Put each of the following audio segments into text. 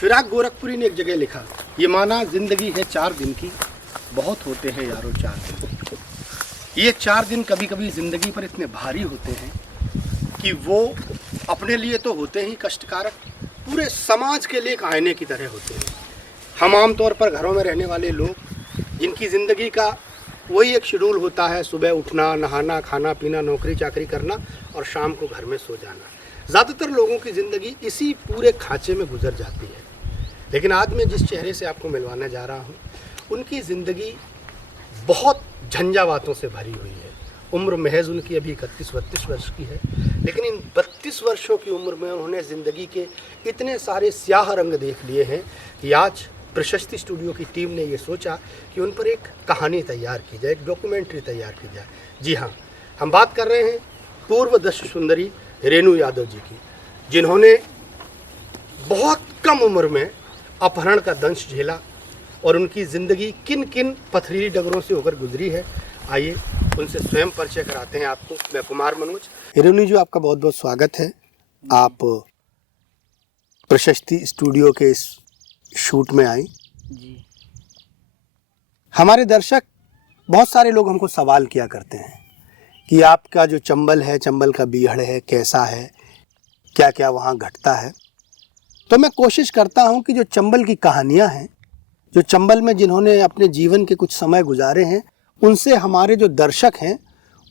फिराक गोरखपुरी ने एक जगह लिखा, ये माना जिंदगी है 4 दिन की, बहुत होते हैं यारों 4 दिन। ये 4 दिन कभी कभी जिंदगी पर इतने भारी होते हैं कि वो अपने लिए तो होते ही कष्टकारक, पूरे समाज के लिए एक आईने की तरह होते हैं। हम आमतौर पर घरों में रहने वाले लोग जिनकी ज़िंदगी का वही एक शेड्यूल होता है, सुबह उठना, नहाना, खाना पीना, नौकरी चाकरी करना और शाम को घर में सो जाना। ज़्यादातर लोगों की ज़िंदगी इसी पूरे खांचे में गुजर जाती है। लेकिन आज मैं जिस चेहरे से आपको मिलवाने जा रहा हूँ, उनकी ज़िंदगी बहुत झंझावातों से भरी हुई है। उम्र महज उनकी अभी 31-32 वर्ष की है, लेकिन इन 32 वर्षों की उम्र में उन्होंने ज़िंदगी के इतने सारे स्याह रंग देख लिए हैं कि आज प्रशस्ति स्टूडियो की टीम ने ये सोचा कि उन पर एक कहानी तैयार की जाए, एक डॉक्यूमेंट्री तैयार की जाए। जी हाँ, हम बात कर रहे हैं पूर्व दश सुंदरी रेणु यादव जी की, जिन्होंने बहुत कम उम्र में अपहरण का दंश झेला और उनकी ज़िंदगी किन किन पथरीली डगरों से होकर गुजरी है। आइए उनसे स्वयं परिचय कराते हैं आपको। मैं कुमार मनोज। रेणु जी, आपका बहुत बहुत स्वागत है। आप प्रशस्ति स्टूडियो के इस शूट में आई जी। हमारे दर्शक, बहुत सारे लोग हमको सवाल किया करते हैं कि आपका जो चंबल है, चंबल का बीहड़ है, कैसा है, क्या क्या वहाँ घटता है। तो मैं कोशिश करता हूँ कि जो चंबल की कहानियाँ हैं, जो चंबल में जिन्होंने अपने जीवन के कुछ समय गुजारे हैं, उनसे हमारे जो दर्शक हैं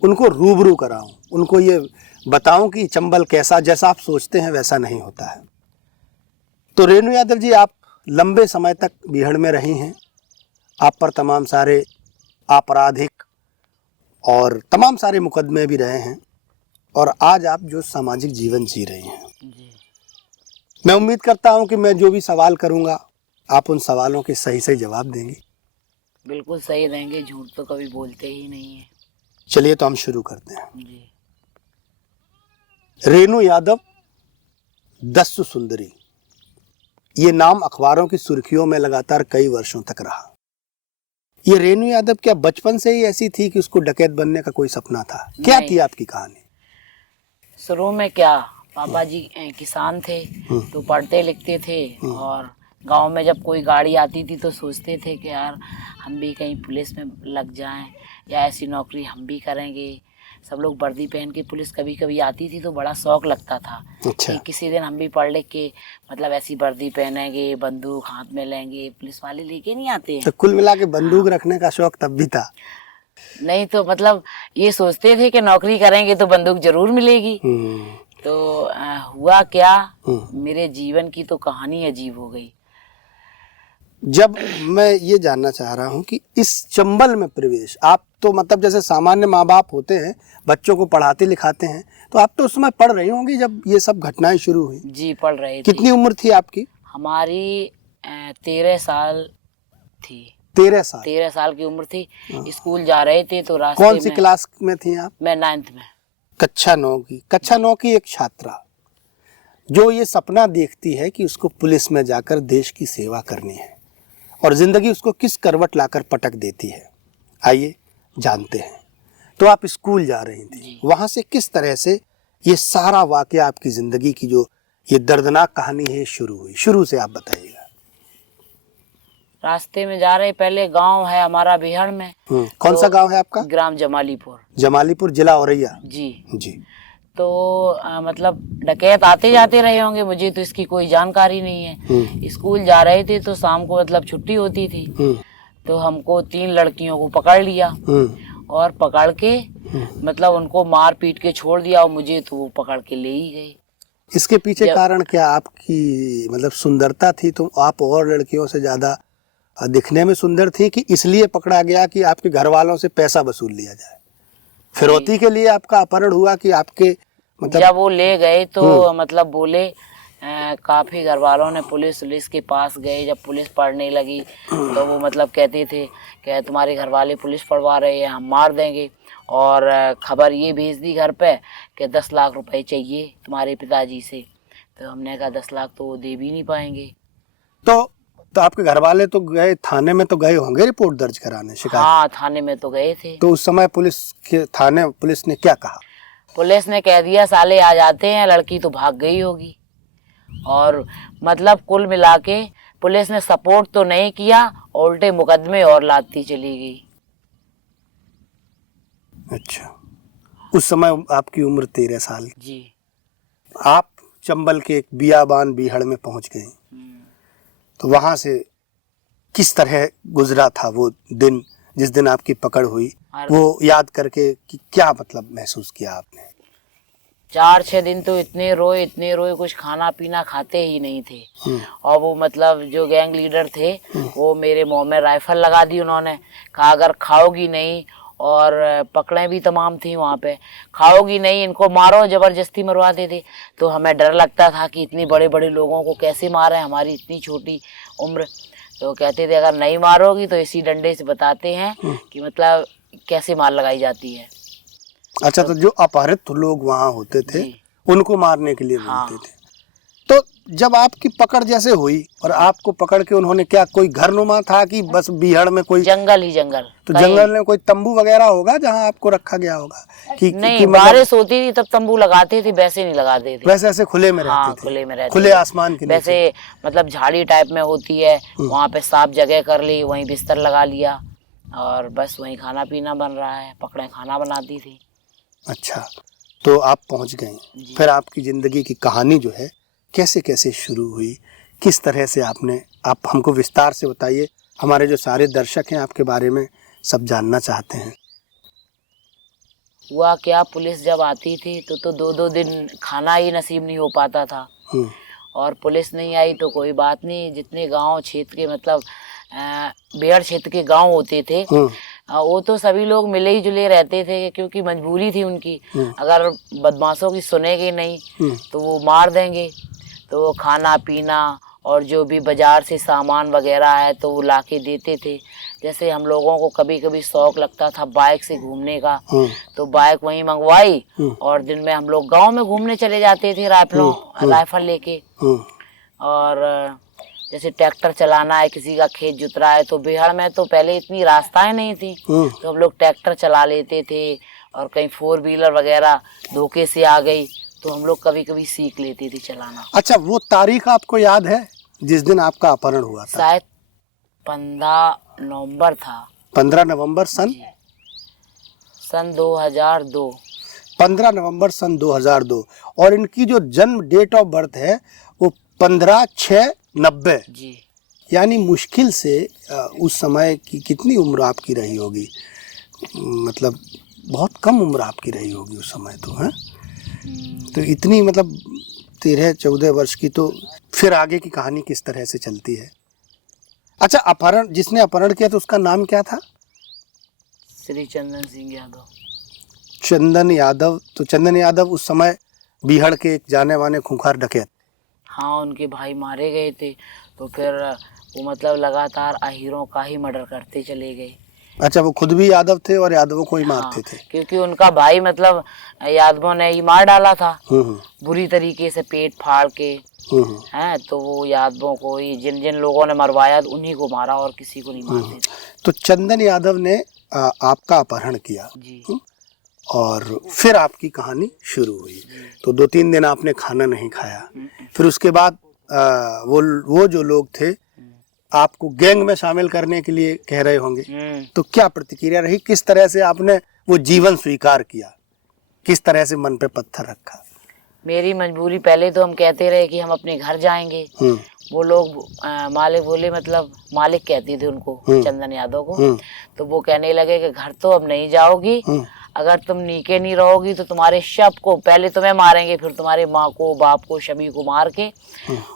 उनको रूबरू कराऊं, उनको ये बताऊं कि चंबल कैसा, जैसा आप सोचते हैं वैसा नहीं होता है। तो रेणु यादव जी, आप लंबे समय तक बीहड़ में रही हैं। आप पर तमाम सारे आपराधिक और तमाम सारे मुकदमे भी रहे हैं और आज आप जो सामाजिक जीवन जी रही हैं। जी। मैं उम्मीद करता हूं कि मैं जो भी सवाल करूंगा आप उन सवालों के सही सही जवाब देंगी। बिल्कुल सही रहेंगे, झूठ तो कभी बोलते ही नहीं है। चलिए तो हम शुरू करते हैं। जी। रेणु यादव, दस्यु सुंदरी, ये नाम अखबारों की सुर्खियों में लगातार कई वर्षों तक रहा। ये रेणु यादव क्या बचपन से ही ऐसी थी कि उसको डकैत बनने का कोई सपना था? क्या थी आपकी कहानी? शुरू में क्या, पापा जी किसान थे तो पढ़ते लिखते थे और गांव में जब कोई गाड़ी आती थी तो सोचते थे कि यार हम भी कहीं पुलिस में लग जाएं या ऐसी नौकरी हम भी करेंगे। सब लोग वर्दी पहन के पुलिस कभी कभी आती थी तो बड़ा शौक लगता था। अच्छा। कि किसी दिन हम भी पढ़ लिख के मतलब ऐसी वर्दी पहनेंगे, बंदूक हाथ में लेंगे। पुलिस वाले लेके नहीं आते हैं। तो कुल मिला के बंदूक रखने का शौक तब भी था? नहीं तो मतलब ये सोचते थे कि नौकरी करेंगे तो बंदूक जरूर मिलेगी। तो हुआ क्या, मेरे जीवन की तो कहानी अजीब हो गई। जब मैं ये जानना चाह रहा हूँ कि इस चंबल में प्रवेश, आप तो मतलब जैसे सामान्य माँ बाप होते हैं, बच्चों को पढ़ाते लिखाते हैं, तो आप तो उस समय पढ़ रही होंगी जब ये सब घटनाएं शुरू हुई? जी, पढ़ रहे थे। कितनी उम्र थी आपकी? हमारी 13 साल थी। 13 साल? 13 साल की उम्र थी। स्कूल जा रहे थे तो रास्ते कौन सी में। क्लास में थी आप? मैं 9th में। कक्षा 9 की? कक्षा 9 की एक छात्रा जो ये सपना देखती है कि उसको पुलिस में जाकर देश की सेवा करनी है और जिंदगी उसको किस करवट लाकर पटक देती है, आइए जानते हैं। तो आप स्कूल जा रही थी, वहां से किस तरह से ये सारा वाकया आपकी जिंदगी की जो ये दर्दनाक कहानी है शुरू हुई? शुरू से आप बताइएगा। रास्ते में जा रहे, पहले गांव है हमारा बिहार में। कौन सा गांव है आपका? ग्राम जमालीपुर। जमालीपुर, जिला औरैया? जी जी। तो मतलब डकैत आते जाते रहे होंगे, मुझे तो इसकी कोई जानकारी नहीं है। स्कूल जा रहे थे तो शाम को मतलब छुट्टी होती थी तो हमको 3 लड़कियों को पकड़ लिया और पकड़ के मतलब उनको मार पीट के छोड़ दिया और मुझे तो वो पकड़ के ले ही गए। इसके पीछे कारण क्या? आपकी मतलब सुंदरता थी तो आप और लड़कियों से ज्यादा दिखने में सुंदर थी कि इसलिए पकड़ा गया कि आपके घर वालों से पैसा वसूल लिया जाए? फिरौती के लिए आपका अपहरण हुआ कि आपके मतलब? जब वो ले गए तो मतलब बोले काफी घर वालों ने पुलिस के पास गए। जब पुलिस पढ़ने लगी तो वो मतलब कहते थे कि तुम्हारे घर वाले पुलिस पढ़वा रहे हैं, हम मार देंगे। और खबर ये भेज दी घर पे कि 10 लाख रुपए चाहिए तुम्हारे पिताजी से। तो हमने कहा 10 लाख तो वो दे भी नहीं पाएंगे। तो आपके घर वाले तो गए, थाने में तो गए होंगे रिपोर्ट दर्ज कराने, शिकायत? हाँ, थाने में तो गए थे। तो उस समय पुलिस ने क्या कहा? पुलिस ने कह दिया साले आ जाते हैं, लड़की तो भाग गई होगी। और मतलब कुल मिला के पुलिस ने सपोर्ट तो नहीं किया, उल्टे मुकदमे और लाती चली गई। अच्छा, उस समय आपकी उम्र 13 साल। जी। आप चंबल के एक बियाबान बीहड़ में पहुंच गए, तो वहां से किस तरह गुजरा था वो दिन जिस दिन आपकी पकड़ हुई? वो याद करके कि क्या मतलब महसूस किया आपने? 4-6 दिन तो इतने रोए, कुछ खाना पीना खाते ही नहीं थे। और वो मतलब जो गैंग लीडर थे वो मेरे मुंह में राइफल लगा दी उन्होंने, कहा अगर खाओगी नहीं, और पकड़े भी तमाम थी वहाँ पे, खाओगी नहीं इनको मारो, जबरदस्ती मरवाते थे। तो हमें डर लगता था कि इतनी बड़े बड़े लोगों को कैसे मारे, हमारी इतनी छोटी उम्र। तो कहते थे अगर नहीं मारोगी तो इसी डंडे से बताते हैं कि मतलब कैसे मार लगाई जाती है। अच्छा, तो जो अपहरित लोग वहां होते थे उनको मारने के लिए बोलते थे। तो जब आपकी पकड़ जैसे हुई और आपको पकड़ के उन्होंने क्या, कोई घर नुमा था कि बस बीहड़ में कोई जंगल ही जंगल? तो जंगल में कोई तंबू वगैरह होगा जहां आपको रखा गया होगा कि नहीं, बारिश होती थी तब तंबू लगाते थे, वैसे नहीं लगाते थे। वैसे ऐसे खुले में रहते थे? खुले में रहते, खुले आसमान के नीचे। वैसे मतलब झाड़ी टाइप में होती है, वहाँ पे साफ जगह कर ली, वहीं बिस्तर लगा लिया और बस वहीं खाना पीना बन रहा है, पकड़े खाना बनाती थी। अच्छा, तो आप पहुंच गए, फिर आपकी जिंदगी की कहानी जो है कैसे कैसे शुरू हुई, किस तरह से आपने, आप हमको विस्तार से बताइए। हमारे जो सारे दर्शक हैं आपके बारे में सब जानना चाहते हैं। हुआ क्या, पुलिस जब आती थी तो 2-2 दिन खाना ही नसीब नहीं हो पाता था। और पुलिस नहीं आई तो कोई बात नहीं, जितने गांव क्षेत्र के मतलब बेहड़ क्षेत्र के गांव होते थे वो तो सभी लोग मिले ही जुले रहते थे, क्योंकि मजबूरी थी उनकी। अगर बदमाशों की सुनेंगे नहीं तो वो मार देंगे। तो वो खाना पीना और जो भी बाजार से सामान वगैरह है तो वो लाके देते थे। जैसे हम लोगों को कभी कभी शौक लगता था बाइक से घूमने का, तो बाइक वहीं मंगवाई और दिन में हम लोग गांव में घूमने चले जाते थे राइफल लेके। और जैसे ट्रैक्टर चलाना है, किसी का खेत जुत रहा है, तो बिहार में तो पहले इतनी रास्ताएं नहीं थी, तो हम लोग ट्रैक्टर चला लेते थे। और कहीं 4 व्हीलर वगैरह धोखे से आ गई तो हम लोग कभी कभी सीख लेते थे चलाना। अच्छा, वो तारीख आपको याद है जिस दिन आपका अपहरण हुआ था? शायद 15 नवंबर था। 15 नवंबर सन 2002। 15 नवंबर सन 2002। और इनकी जो जन्म डेट ऑफ बर्थ है वो 15/6/90 जी। यानी मुश्किल से उस समय की कितनी उम्र आपकी रही होगी? मतलब बहुत कम उम्र आपकी रही होगी उस समय तो, है? तो इतनी मतलब 13-14 वर्ष की, तो फिर आगे की कहानी किस तरह से चलती है? अच्छा, अपहरण, जिसने अपहरण किया तो उसका नाम क्या था? श्री चंदन सिंह यादव। चंदन यादव। तो चंदन यादव उस समय बीहड़ के एक जाने माने खूंखार डकैत। हाँ, उनके भाई मारे गए थे तो फिर वो मतलब लगातार अहीरों का ही मर्डर करते चले गए। अच्छा, वो खुद भी यादव थे और यादवों को ही मारते थे? क्योंकि उनका भाई मतलब यादवों ने ही मार डाला था बुरी तरीके से, पेट फाड़ के। हैं तो वो यादवों को ही, जिन जिन लोगों ने मरवाया उन्हीं को मारा और किसी को नहीं मारते थे। तो चंदन यादव ने आपका अपहरण किया जी। और फिर आपकी कहानी शुरू हुई। तो 2-3 दिन आपने खाना नहीं खाया, फिर उसके बाद वो जो लोग थे आपको गैंग में शामिल करने के लिए कह रहे होंगे, तो क्या प्रतिक्रिया रही? किस तरह से आपने वो जीवन स्वीकार किया? किस तरह से मन पे पत्थर रखा? मेरी मजबूरी, पहले तो हम कहते रहे कि हम अपने घर जाएंगे। वो लोग मालिक बोले, मतलब मालिक कहते थे उनको, चंदन यादव को, तो वो कहने लगे कि घर तो अब नहीं जाओगी, अगर तुम नीके नहीं रहोगी तो तुम्हारे शव को पहले तुम्हें मारेंगे, फिर तुम्हारे माँ को, बाप को, सभी को मार के,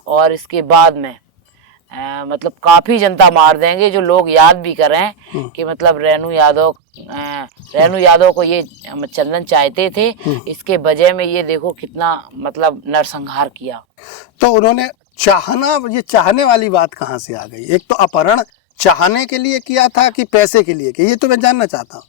और इसके बाद में मतलब काफी जनता मार देंगे। जो लोग याद भी करें कि मतलब रेणु यादव को ये चंदन चाहते थे, इसके वजह में ये देखो कितना मतलब नरसंहार किया। तो उन्होंने चाहना, ये चाहने वाली बात कहाँ से आ गई? एक तो अपहरण चाहने के लिए किया था कि पैसे के लिए किया, ये तो मैं जानना चाहता हूँ।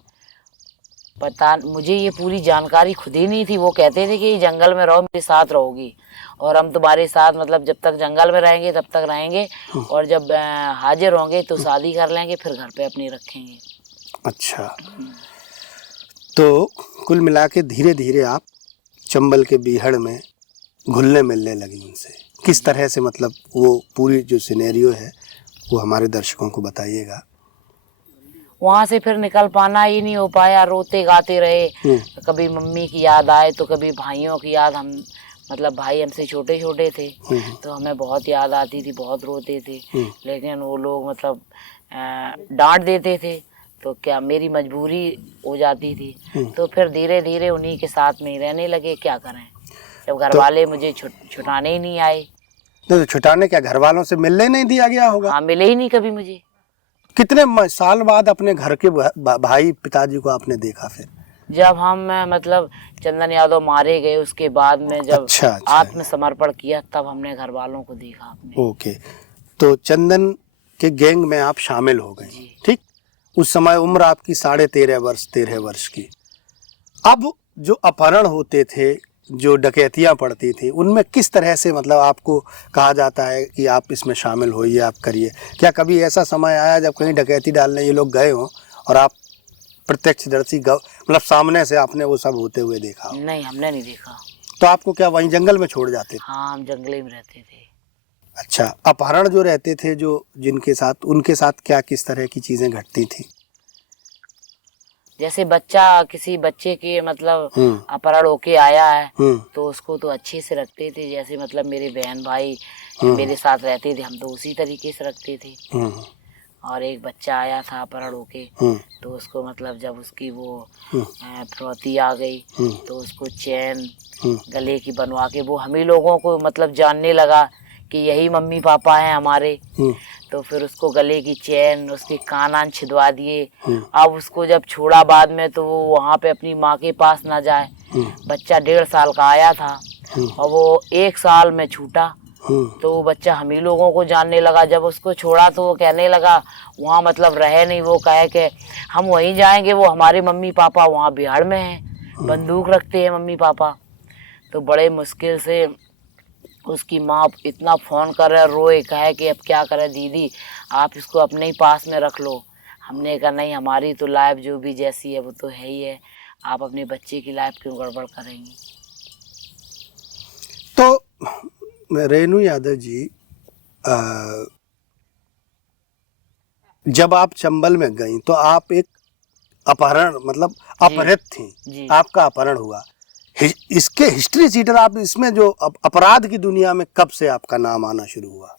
पता, मुझे ये पूरी जानकारी खुद ही नहीं थी। वो कहते थे कि जंगल में रहो, मेरे साथ रहोगी और हम तुम्हारे साथ, मतलब जब तक जंगल में रहेंगे तब तक रहेंगे, और जब हाजिर होंगे तो शादी कर लेंगे, फिर घर पे अपनी रखेंगे। अच्छा, तो कुल मिला के धीरे धीरे आप चंबल के बीहड़ में घुलने मिलने लगी उनसे, किस तरह से, मतलब वो पूरी जो सिनेरियो है वो हमारे दर्शकों को बताइएगा। वहाँ से फिर निकल पाना ही नहीं हो पाया, रोते गाते रहे। कभी मम्मी की याद आए तो कभी भाइयों की याद। हम मतलब भाई हमसे छोटे छोटे थे तो हमें बहुत याद आती थी, बहुत रोते थे। लेकिन वो लोग मतलब डांट देते थे तो क्या मेरी मजबूरी हो जाती थी। तो फिर धीरे धीरे उन्हीं के साथ में ही रहने लगे। क्या करें, जब घर वाले मुझे छुटाने ही नहीं आए। तो छुटाने क्या, घर वालों से मिलने नहीं दिया गया होगा? हाँ, मिले ही नहीं कभी मुझे। कितने साल बाद अपने घर के भाई पिताजी को आपने देखा फिर? जब हम मतलब चंदन यादव मारे गए उसके बाद में जब अच्छा। आत्मसमर्पण किया तब हमने घर वालों को देखा अपने। ओके, तो चंदन के गैंग में आप शामिल हो गए, ठीक। उस समय उम्र आपकी 13.5 वर्ष की। अब जो अपहरण होते थे, जो डकैतियां पड़ती थी, उनमें किस तरह से मतलब आपको कहा जाता है कि आप इसमें शामिल होइए, आप करिए? क्या कभी ऐसा समय आया जब कहीं डकैती डालने ये लोग गए हों और आप प्रत्यक्षदर्शी मतलब सामने से आपने वो सब होते हुए देखा? नहीं, हमने नहीं देखा। तो आपको क्या वहीं जंगल में छोड़ जाते थे? हाँ, हम जंगले में रहते थे। अच्छा, अपहरण जो रहते थे, जो जिनके साथ, उनके साथ क्या किस तरह की चीजें घटती थी? जैसे बच्चा, किसी बच्चे के मतलब अपहरण होके आया है तो उसको तो अच्छे से रखते थे। जैसे मतलब मेरे बहन भाई मेरे साथ रहते थे, हम तो उसी तरीके से रखते थे। और एक बच्चा आया था अपहरण होके तो उसको मतलब जब उसकी वो फिरौती आ गई तो उसको चैन गले की बनवा के वो हम ही लोगों को मतलब जानने लगा कि यही मम्मी पापा हैं हमारे। तो फिर उसको गले की चैन, उसके कान छिदवा दिए। अब उसको जब छोड़ा बाद में तो वो वहाँ पे अपनी माँ के पास ना जाए। बच्चा 1.5 साल का आया था और वो 1 साल में छूटा तो वो बच्चा हम ही लोगों को जानने लगा। जब उसको छोड़ा तो वो कहने लगा, वहाँ मतलब रहे नहीं, वो कहे कि हम वहीं जाएंगे, वो हमारे मम्मी पापा वहाँ बिहार में हैं, बंदूक रखते हैं मम्मी पापा। तो बड़े मुश्किल से उसकी माँ इतना फ़ोन करे, रोए, कहे कि अब क्या करें दीदी, आप इसको अपने ही पास में रख लो। हमने कहा नहीं, हमारी तो लाइफ जो भी जैसी है वो तो है ही है, आप अपने बच्चे की लाइफ क्यों गड़बड़ करेंगी। तो रेणु यादव जी, जब आप चंबल में गई तो आप एक अपहरण मतलब अपहृत थी, आपका अपहरण हुआ। इसके हिस्ट्री सीटर, आप इसमें जो अपराध की दुनिया में कब से आपका नाम आना शुरू हुआ?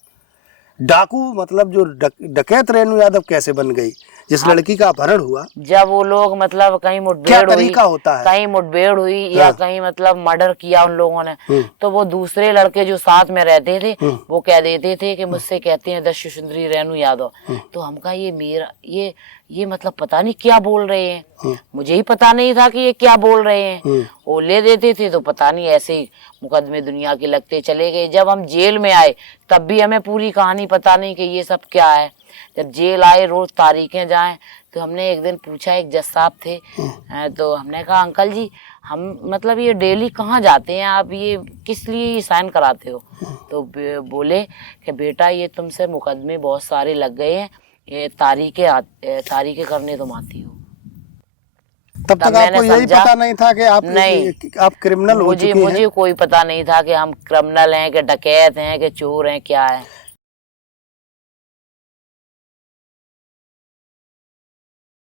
डाकू मतलब जो डकैत रेणु यादव कैसे बन गई जिस लड़की का अपहरण हुआ? जब वो लोग मतलब कहीं मुठभेड़ क्या तरीका होता है? कहीं मुठभेड़ हुई या कहीं मतलब मर्डर किया उन लोगों ने तो वो दूसरे लड़के जो साथ में रहते थे वो कह देते थे कि मुझसे कहते हैं 10 सुंदरी रेणु यादव। तो हम कहा ये मेरा ये मतलब पता नहीं क्या बोल रहे हैं, मुझे ही पता नहीं था कि ये क्या बोल रहे हैं। वो ले देते थे तो पता नहीं ऐसे ही मुकदमे दुनिया के लगते चले गए। जब हम जेल में आए तब भी हमें पूरी कहानी पता नहीं कि ये सब क्या है। जब जेल आए, रोज तारीखें जाएं, तो हमने एक दिन पूछा, एक जज साहब थे तो हमने कहा अंकल जी हम मतलब ये डेली कहाँ जाते हैं आप, ये किस लिए ये साइन कराते हो? तो बोले कि बेटा ये तुमसे मुकदमे बहुत सारे लग गए हैं, ये तारीखें करने तुम आती हो। तब तक आपको यही पता नहीं था कि आप क्रिमिनल हो चुके हैं? मुझे कोई पता नहीं था कि हम क्रिमिनल हैं कि डकैत हैं कि चोर हैं क्या है।